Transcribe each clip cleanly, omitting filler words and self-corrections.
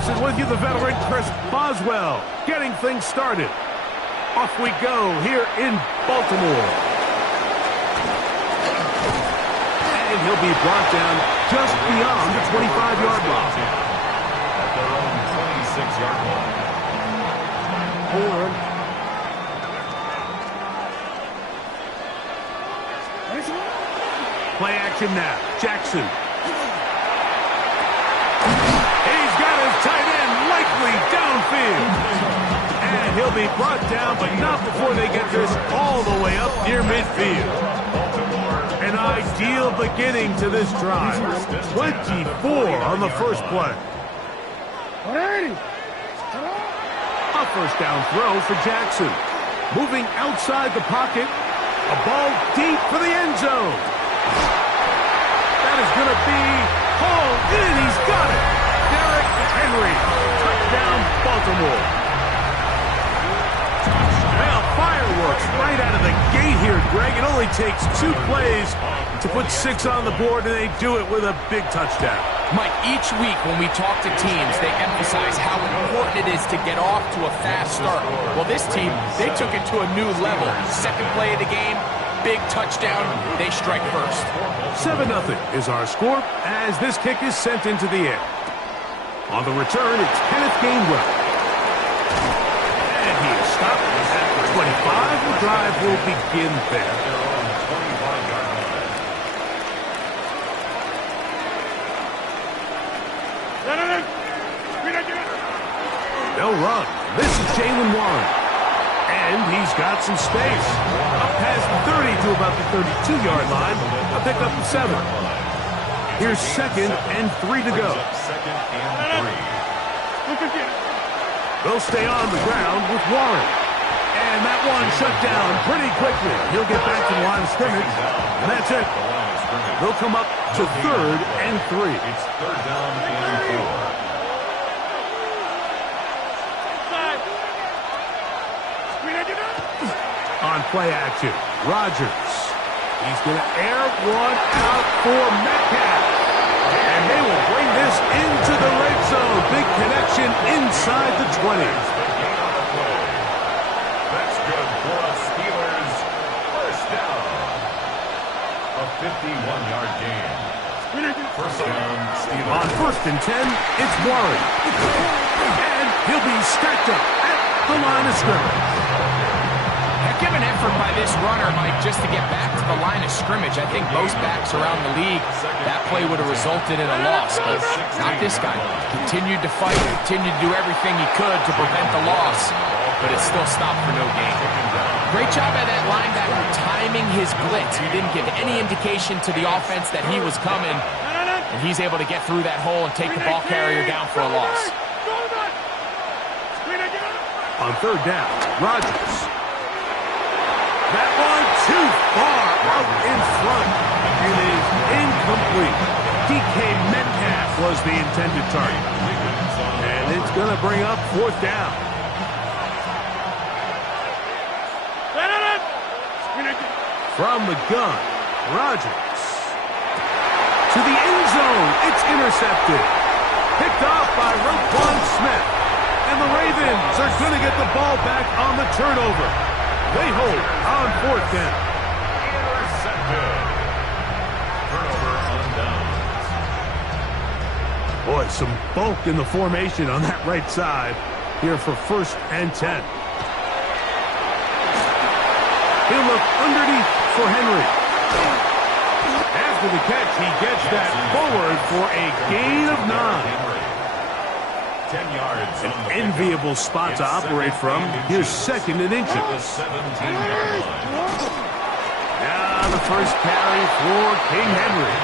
Johnson with you, the veteran Chris Boswell, getting things started. Off we go here in Baltimore. And he'll be brought down just beyond the 25-yard line. At their own 26-yard line. Play action now. Jackson. He's got his tight end likely downfield. And he'll be brought down, but not before they get this all the way up near midfield. An ideal beginning to this drive. 24 on the first play. A first down throw for Jackson. Moving outside the pocket. A ball deep for the end zone. That is going to be hauled in. He's got it. Derrick Henry. Touchdown, Baltimore. Well, fireworks right out of the gate here, Greg. It only takes 2 plays to put 6 on the board, and they do it with a big touchdown. Mike, each week when we talk to teams, they emphasize how important it is to get off to a fast start. Well, this team, they took it to a new level. Second play of the game, big touchdown, they strike first. 7-0 is our score as this kick is sent into the air. On the return, it's Kenneth Gainwell. And he is stopped at the 25. The drive will begin there. They'll run. This is Jalen Warren. And he's got some space. Up past 30 to about the 32-yard line. A pickup of 7. Here's 2nd and 3 to go. They'll stay on the ground with Warren. And that one shut down pretty quickly. He'll get back to the line of scrimmage. And that's it. They'll come up to 3rd and 3. It's 3rd down and 4. On play action, Rodgers. He's going to air one out for Metcalf. And they will bring this into the red zone. Big connection inside the 20. That's good for a Steelers first down. A 51-yard gain. First down, Steelers. On 1st and 10, it's Warren. And he'll be stacked up at the line of scrimmage. Heck of an effort by this runner, Mike, just to get back to the line of scrimmage. I think most backs around the league, that play would have resulted in a loss, but not this guy. Continued to fight, continued to do everything he could to prevent the loss, but it still stopped for no gain. Great job by that linebacker timing his blitz. He didn't give any indication to the offense that he was coming, and he's able to get through that hole and take the ball carrier down for a loss. On 3rd down, Rodgers. That one too far out in front. It is incomplete. DK Metcalf was the intended target. And it's going to bring up 4th down. From the gun, Rodgers. To the end zone. It's intercepted. Picked off by Roquan Smith. And the Ravens are going to get the ball back on the turnover. They hold on 4th down. Intercepted. Turnover on downs. Boy, some bulk in the formation on that right side here for 1st and 10. He'll look underneath for Henry. After the catch, he gets that forward for a gain of 9. 10 yards. An enviable spot to operate from. Here's 2nd and inches. Now the first carry for King Henry.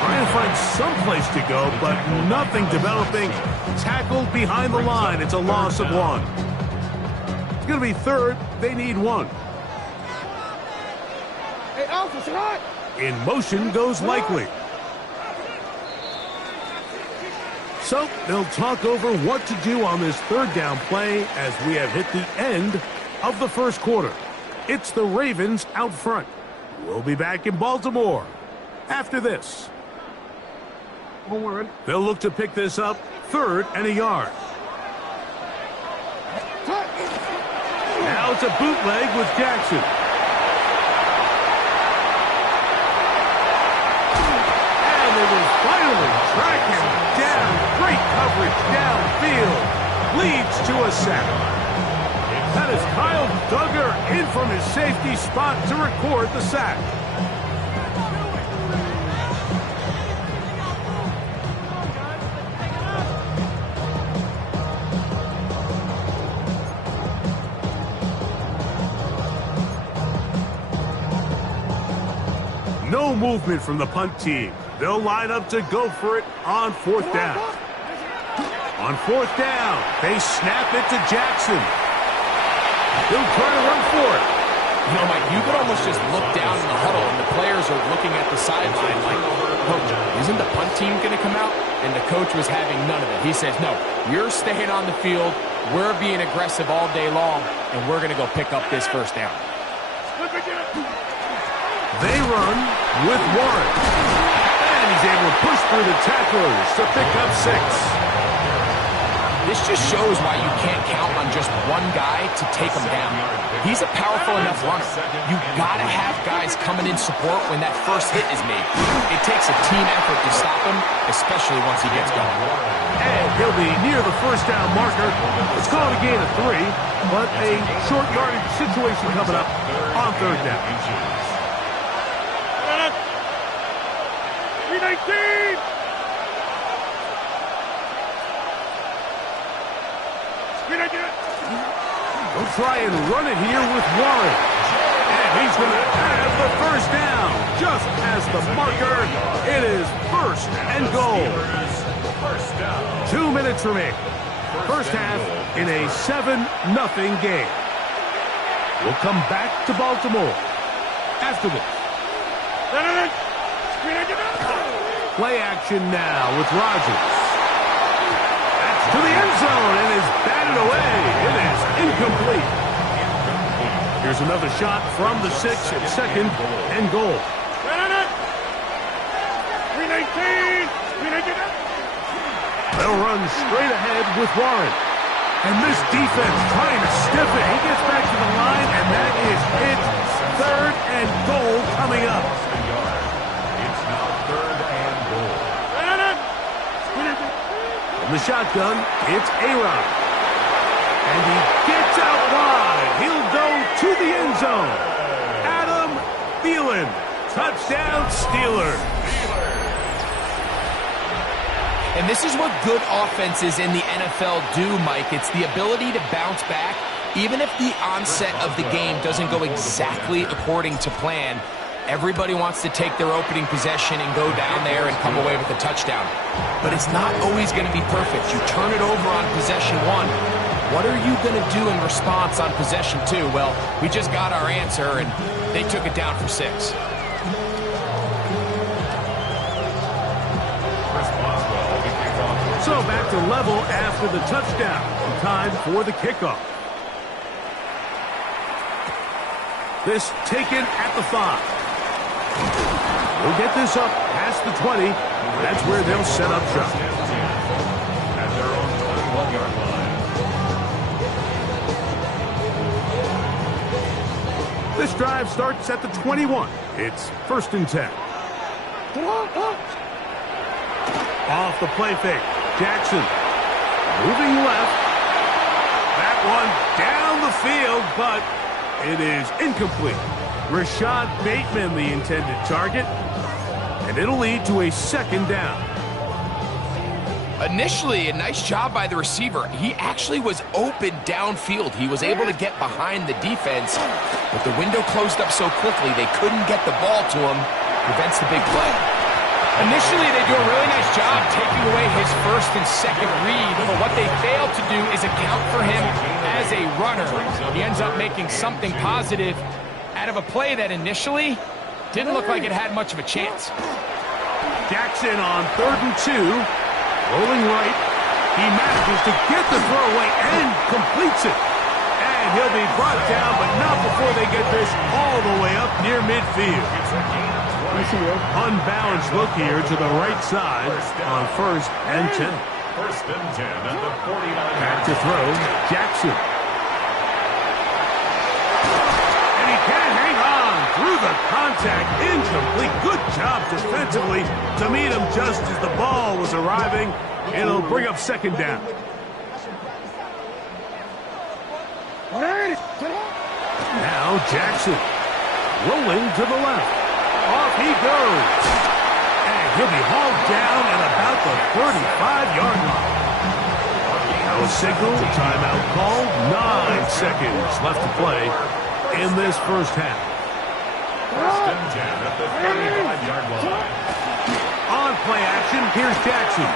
Trying to find some place to go, but nothing developing. Tackled behind the line. It's a loss of 1. It's going to be 3rd. They need 1. In motion goes Likely. So they'll talk over what to do on this 3rd down play as we have hit the end of the first quarter. It's the Ravens out front. We'll be back in Baltimore after this. They'll look to pick this up, 3rd and a yard. Now it's a bootleg with Jackson. And they will finally track him down. Great coverage downfield. Leads to a sack. That is Kyle Duggar in from his safety spot to record the sack. No movement from the punt team. They'll line up to go for it on 4th down. On 4th down, they snap it to Jackson. He'll try to run for it. You know, Mike, you could almost just look down in the huddle, and the players are looking at the sideline like, Coach, isn't the punt team going to come out? And the coach was having none of it. He says, no, you're staying on the field. We're being aggressive all day long, and we're going to go pick up this 1st down. They run with Warren. And he's able to push through the tacklers to pick up 6. This just shows why you can't count on just one guy to take him down. He's a powerful enough runner. You've got to have guys coming in support when that first hit is made. It takes a team effort to stop him, especially once he gets going. And he'll be near the 1st down marker. Let's call it a gain of 3, but a short yardage situation coming up on 3rd down. 319! They'll try and run it here with Warren. And he's going to have the 1st down. Just as the marker, it is 1st and goal. 2 minutes remaining. 1st half in a 7-0 game. We'll come back to Baltimore after this. Play action now with Rodgers. That's to the end zone and is batted away. It is incomplete. Here's another shot from the 6 at 2nd and goal. 319. They'll run straight ahead with Warren. And this defense trying to stiff it. He gets back to the line, and that is it. 3rd and goal coming up. From the shotgun, it's A-Rod. And he gets out wide. He'll go to the end zone. Adam Thielen. Touchdown, Steelers. And this is what good offenses in the NFL do, Mike. It's the ability to bounce back, even if the onset of the game doesn't go exactly according to plan. Everybody wants to take their opening possession and go down there and come away with a touchdown. But it's not always going to be perfect. You turn it over on possession 1. What are you going to do in response on possession 2? Well, we just got our answer, and they took it down for 6. So back to level after the touchdown. Time for the kickoff. This taken at the 5. We'll get this up past the 20. That's where they'll set up shop. At their own 21-yard line. This drive starts at the 21. It's 1st and 10. Off the play fake. Jackson moving left. That one down the field, but it is incomplete. Rashad Bateman, the intended target, and it'll lead to a 2nd down. Initially, a nice job by the receiver. He actually was open downfield. He was able to get behind the defense, but the window closed up so quickly they couldn't get the ball to him. Prevents the big play. Initially, they do a really nice job taking away his 1st and 2nd read, but what they failed to do is account for him as a runner. He ends up making something positive out of a play that initially didn't look like it had much of a chance. Jackson on 3rd and 2. Rolling right. He manages to get the throw away and completes it. And And he'll be brought down, but not before they get this all the way up near midfield. Unbalanced look here to the right side on 1st and 10. 1st and 10 at the 49. Back to throw, Jackson. And he can't hang on through the contact. Incomplete. Good job defensively to meet him just as the ball was arriving. It'll bring up 2nd down. Now Jackson rolling to the left. Off he goes. And he'll be hauled down at about the 35-yard line. No signal, timeout called. 9 seconds left to play in this first half. 1st and 10 at the 35-yard line. On play action, here's Jackson.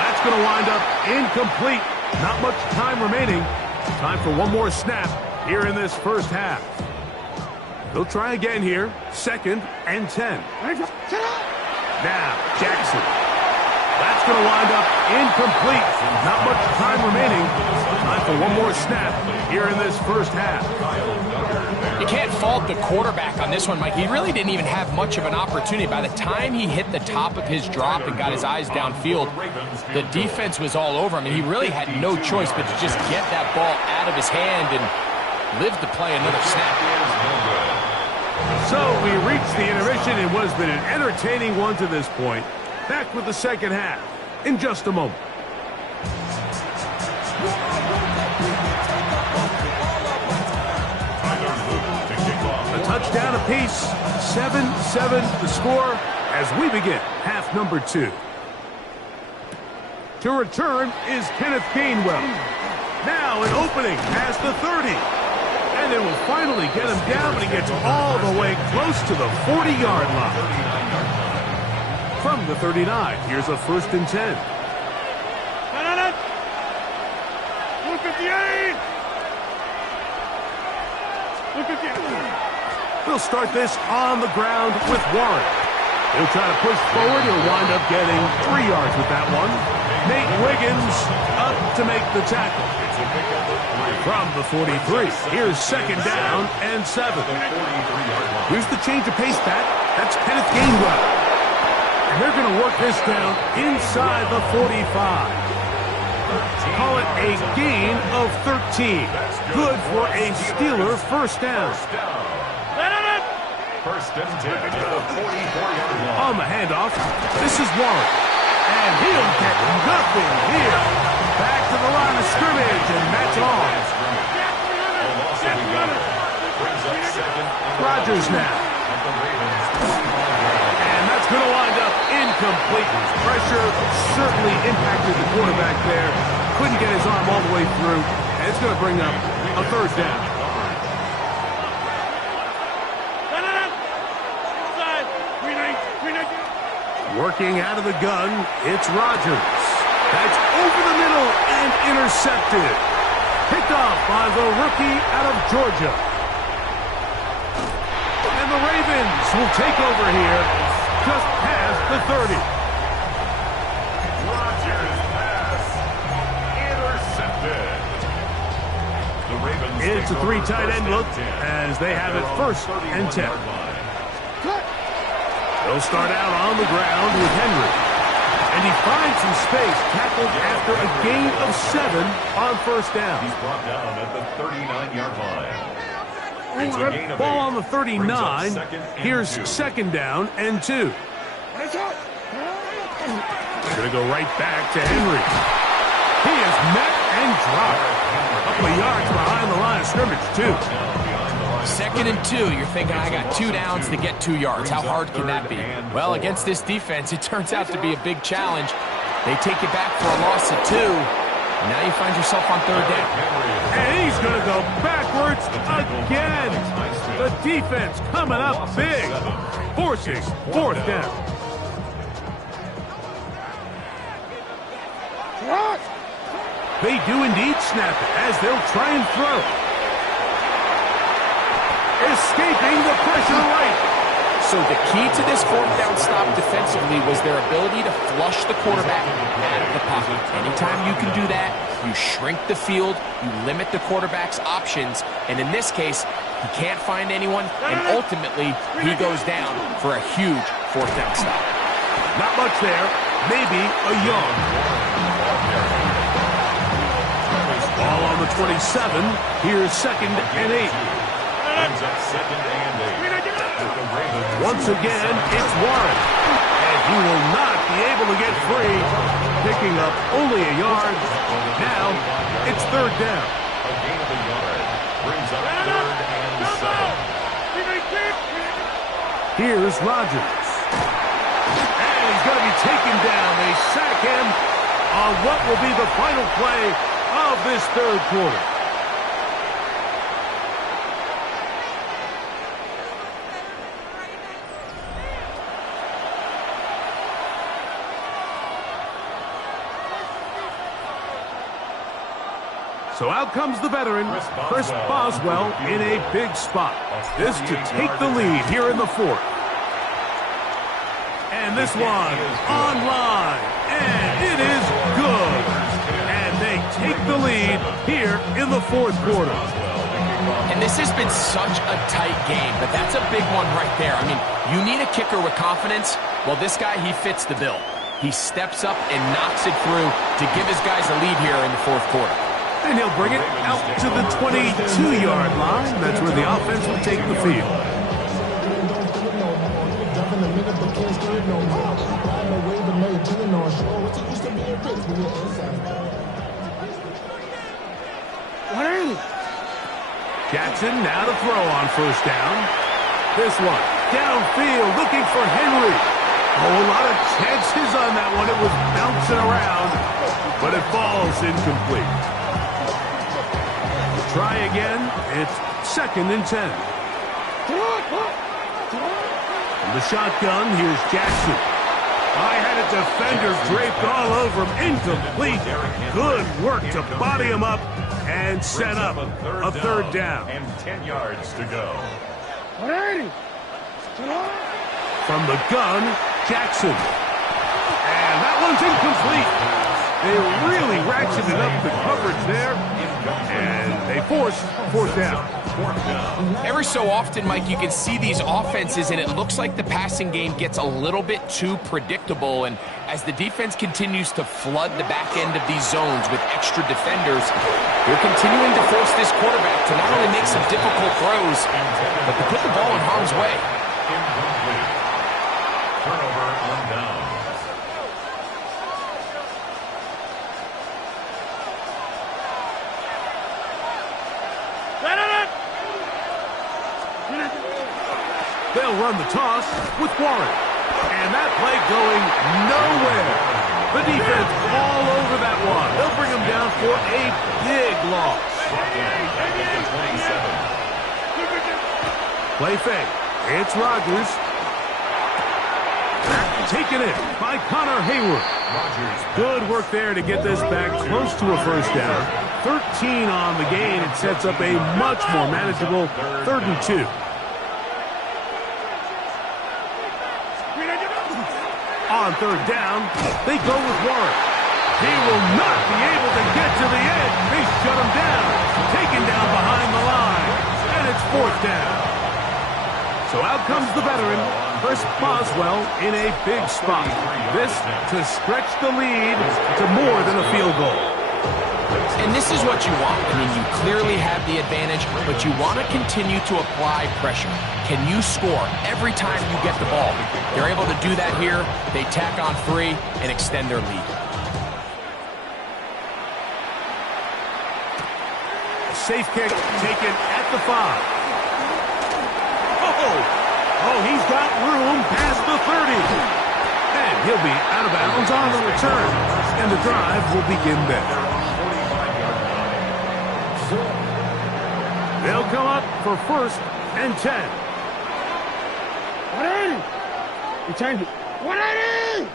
That's going to wind up incomplete. Not much time remaining. Time for one more snap here in this first half. He'll try again here. 2nd and 10. Now, Jackson. That's going to wind up incomplete. Not much time remaining. Time for one more snap here in this first half. You can't fault the quarterback on this one, Mike. He really didn't even have much of an opportunity. By the time he hit the top of his drop and got his eyes downfield, the defense was all over him, and he really had no choice but to just get that ball out of his hand and live to play another snap. So we reached the intermission in what has been an entertaining one to this point. Back with the second half in just a moment. A touchdown apiece, 7-7 the score as we begin half number 2. To return is Kenneth Gainwell. Now an opening past the 30. And it will finally get him down, but he gets all the way close to the 40-yard line. From the 39, here's a 1st and 10. We'll start this on the ground with Warren. He'll try to push forward. He'll wind up getting 3 yards with that one. Nate Wiggins up to make the tackle. From the 43, here's 2nd down and 7. Here's the change of pace back. That's Kenneth Gainwell. And they're going to work this down inside the 45. Call it a gain of 13. Good for a Steeler 1st down. 1st and 10 at the 44-yard line. On the handoff, this is Warren. And he'll get nothing here. Back to the line of scrimmage, and that's all. Rodgers now. And that's going to wind up incomplete. Pressure certainly impacted the quarterback there. Couldn't get his arm all the way through. And it's going to bring up a 3rd down. Working out of the gun, it's Rodgers. That's over the middle and intercepted. Picked off by the rookie out of Georgia. And the Ravens will take over here just past the 30. Rodgers pass intercepted. The Ravens It's a 3 tight end look as they have it 1st and 10. They'll start out on the ground with Henry. And he finds some space, tackled after a gain of 7 on 1st down. He's brought down at the 39-yard line. It's a gain of Ball 8. on the 39. Here's 2nd down and 2. Going to go right back to Henry. He is met and dropped. A couple of yards behind the line of scrimmage, too. 2nd and 2, you're thinking, I got 2 downs to get 2 yards. How hard can that be? Well, against this defense, it turns out to be a big challenge. They take you back for a loss of 2, and now you find yourself on 3rd down. And he's going to go backwards again. The defense coming up big, forcing 4th down. They do indeed snap it as they'll try and throw. Escaping the pressure right. So the key to this fourth down stop defensively was their ability to flush the quarterback out of the pocket. Anytime you can do that, you shrink the field, you limit the quarterback's options, and in this case, he can't find anyone, and ultimately, he goes down for a huge fourth down stop. Not much there, maybe a yard. Ball on the 27, here's 2nd and 8. Ends up 2nd and 8. Once again, it's Warren. And he will not be able to get free, picking up only a yard. Now, it's 3rd down. A gain of a yard brings up 3rd and 7. Here's Rodgers. And he's going to be taken down. They sack him on what will be the final play of this 3rd quarter. So out comes the veteran, Chris Boswell, in a big spot. This to take the lead here in the 4th. And this one online, and it is good. And they take the lead here in the 4th quarter. And this has been such a tight game, but that's a big one right there. I mean, you need a kicker with confidence. Well, this guy, he fits the bill. He steps up and knocks it through to give his guys a lead here in the 4th quarter. And he'll bring it out to the 22-yard line. That's where the offense will take the field. Jackson now to throw on 1st down. This one, downfield, looking for Henry. Oh, a lot of chances on that one. It was bouncing around, but it falls incomplete. Try again. It's 2nd and 10. From the shotgun, here's Jackson. I had a defender draped all over him. Incomplete. Good work to body him up and set up a 3rd down. And 10 yards to go. From the gun, Jackson. And that one's incomplete. They really ratcheted up the coverage there. And they force 4th down. Every so often, Mike, you can see these offenses, and it looks like the passing game gets a little bit too predictable. And as the defense continues to flood the back end of these zones with extra defenders, they're continuing to force this quarterback to not only make some difficult throws, but to put the ball in harm's way. Incomplete. Turnover on down. They'll run the toss with Warren. And that play going nowhere. The defense all over that one. They'll bring him down for a big loss. Play fake. It's Rodgers. Taken in by Connor Hayward. Good work there to get this back close to a 1st down. 13 on the gain. It sets up a much more manageable 3rd and 2. On 3rd down, they go with Warren. He will not be able to get to the edge. They shut him down. Taken down behind the line. And it's 4th down. So out comes the veteran, Chris Boswell, in a big spot. This to stretch the lead to more than a field goal. And this is what you want. I mean, you clearly have the advantage, but you want to continue to apply pressure. Can you score every time you get the ball? They're able to do that here. They tack on 3 and extend their lead. A safe kick taken at the 5. Oh, he's got room past the 30. And he'll be out of bounds on the return. And the drive will begin there. They'll come up for 1st and 10. 180. 180.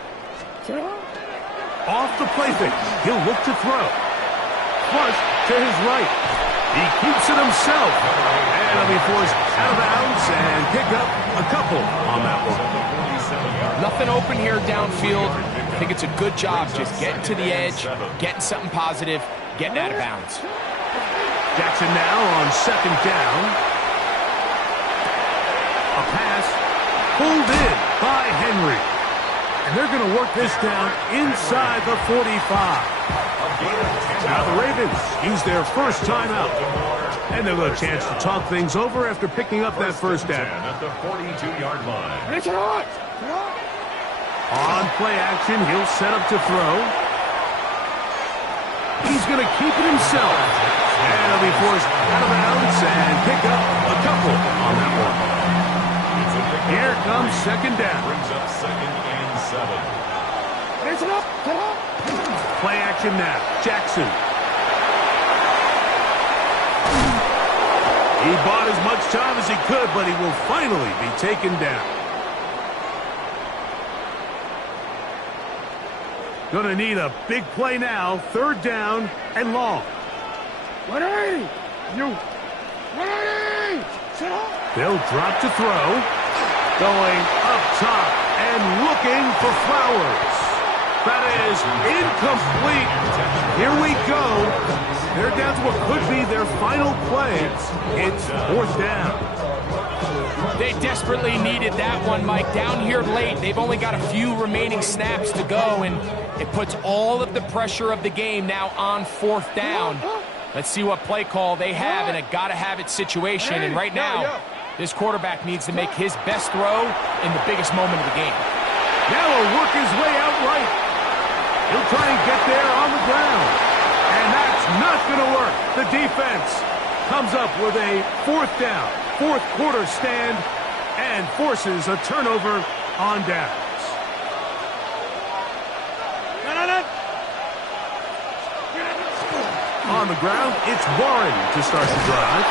Off the play fake. He'll look to throw. Flush to his right. He keeps it himself. And he'll be forced out of bounds and pick up a couple on that one. Nothing open here downfield. I think it's a good job just getting to the edge, getting something positive, getting out of bounds. Jackson now on second down. A pass pulled in by Henry. And they're going to work this down inside the 45. Now the Ravens use their first timeout. And they'll have a chance to talk things over after picking up that first down. At the 42-yard line. On play action, he'll set up to throw. He's going to keep it himself. And he'll be forced out of bounds and pick up a couple on that one. Here comes second down. Brings up 2nd and 7. Play action now. Jackson. He bought as much time as he could, but he will finally be taken down. Going to need a big play now. Third down and long. 180! You! 180! Sit up! They'll drop to throw. Going up top and looking for Flowers. That is incomplete. Here we go. They're down to what could be their final play. It's fourth down. They desperately needed that one, Mike. Down here late, they've only got a few remaining snaps to go, and it puts all of the pressure of the game now on fourth down. Let's see what play call they have in a gotta-have-it situation. And right now, this quarterback needs to make his best throw in the biggest moment of the game. Now he'll work his way out right. He'll try and get there on the ground. And that's not going to work. The defense comes up with a fourth down, fourth quarter stand, and forces a turnover on downs. On the ground, it's Warren to start the drive.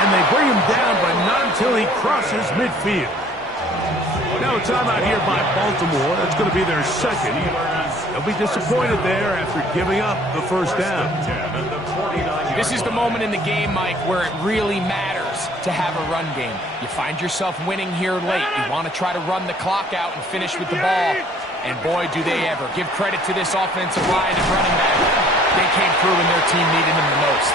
And they bring him down, but not until he crosses midfield. Now a timeout here by Baltimore. That's going to be their second. They'll be disappointed there after giving up the first down. This is the moment in the game, Mike, where it really matters to have a run game. You find yourself winning here late. You want to try to run the clock out and finish with the ball. And boy, do they ever. Give credit to this offensive line and running back. They came through when their team needed them the most.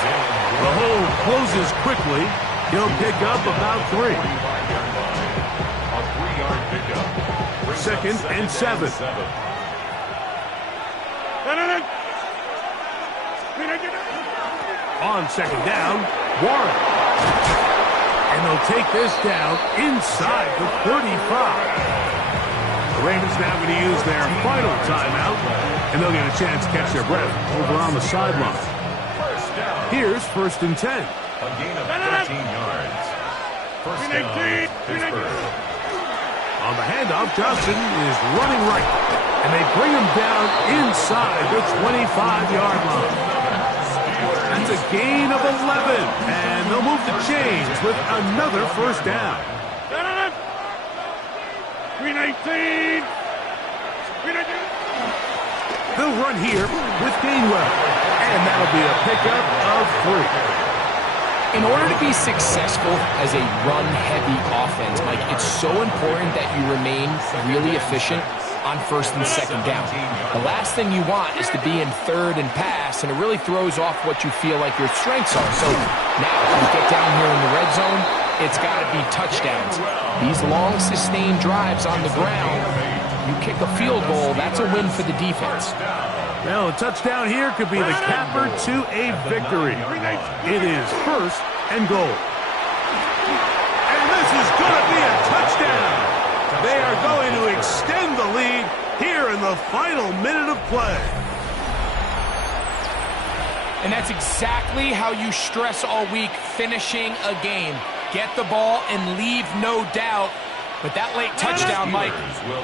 The hole closes quickly. He'll pick up about 3. A 3-yard pickup. Second and 7. On second down, Warren. And they'll take this down inside the 35. The Ravens now going to use their final timeout, and they'll get a chance to catch their breath over on the sideline. Here's first and 10. A gain of 13 yards. First down, Pittsburgh. On the handoff, Johnson is running right, and they bring him down inside the 25-yard line. That's a gain of 11, and they'll move the chains with another first down. 319! They'll run here with Gainwell, and that'll be a pickup of 3. In order to be successful as a run-heavy offense, Mike, it's so important that you remain really efficient on first and second down. The last thing you want is to be in third and pass, and it really throws off what you feel like your strengths are. So now when you get down here in the red zone, it's got to be touchdowns. These long, sustained drives on the ground, you kick a field goal, that's a win for the defense. Well, a touchdown here could be the capper to a victory. It is first and goal. And this is going to be a touchdown. They are going to extend the lead here in the final minute of play. And that's exactly how you stress all week, finishing a game. Get the ball and leave no doubt. But that late touchdown, Mike,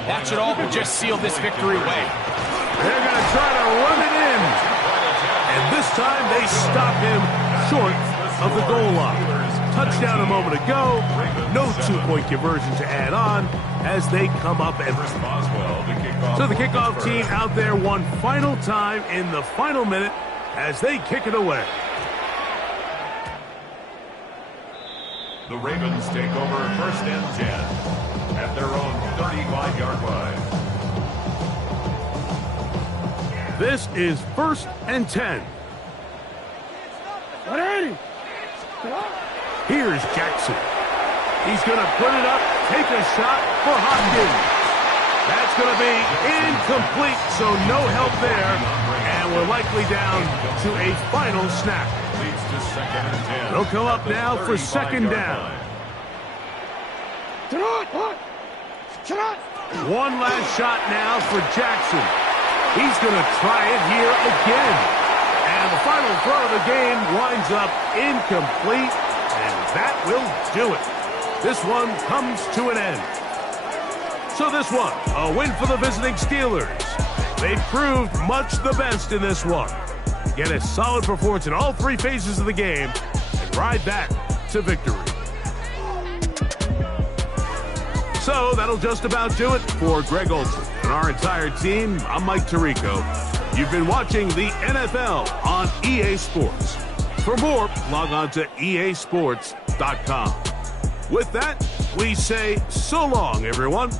that should all but just seal this victory away. They're going to try to run it in. And this time they stop him short of the goal line. Touchdown a moment ago. No two-point conversion to add on as they come up empty. So the kickoff team out there one final time in the final minute as they kick it away. The Ravens take over 1st and 10 at their own 35-yard line. This is 1st and 10. Here's Jackson. He's going to put it up, take a shot for Hopkins. That's going to be incomplete, so no help there. And we're likely down to a final snap. Leads to 2nd and 10. It'll come up now for 2nd down. One last shot now for Jackson. He's going to try it here again. And the final throw of the game winds up incomplete, and that will do it. This one comes to an end. So this one, a win for the visiting Steelers. They proved much the best in this one. Get a solid performance in all 3 phases of the game and ride that to victory. So that'll just about do it for Greg Olson and our entire team. I'm Mike Tirico. You've been watching the NFL on EA Sports. For more, log on to easports.com. With that, we say so long, everyone.